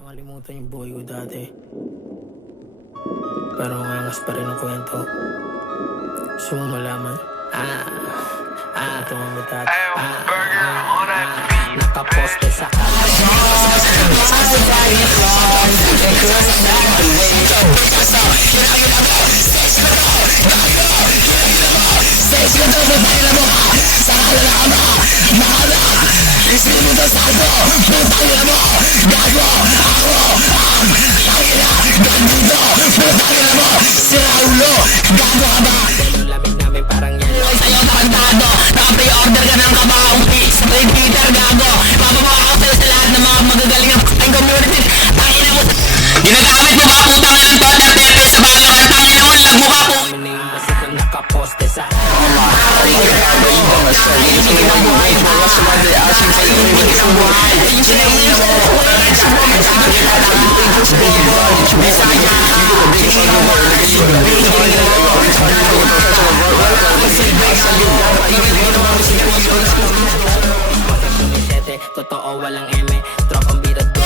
Nakalimutan yung buhay ko dati. Pero angas pa rin ang kwento. Gusto mo malaman? Ito ang dati. Nakaposte sa lamig namin parang yan. Sa'yo tarantado, naka-pre-order ka ng kabaong pizza, Peter gago. Mapapawa ako sa'yo sa lahat ng mga magagaling ang f***ing community. Tangina mo, ginagamit mo ba putang ng toilet paper sa Valorant? Tangina mo, lag mo ba po? Kami na yung basito nakaposte sa totoo walang eme. Tropang birat ko.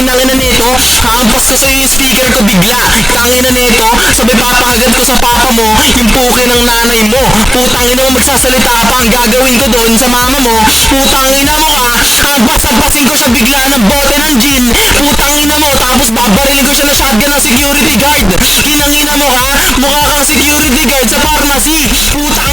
Kinangin na nito, hampas ko sa'yo yung speaker ko bigla. Tangin na nito, sabay papahagat ko sa papa mo yung puke ng nanay mo. Putang ina mo, magsasalita pa ang gagawin ko doon sa mama mo. Putang ina mo ka, hampas-hampasin ko siya bigla ng bote ng gin. Putang ina mo, tapos babarilin ko siya ng shotgun ng security guard. Kinangina mo ka, mukha kang security guard sa pharmacy. Putang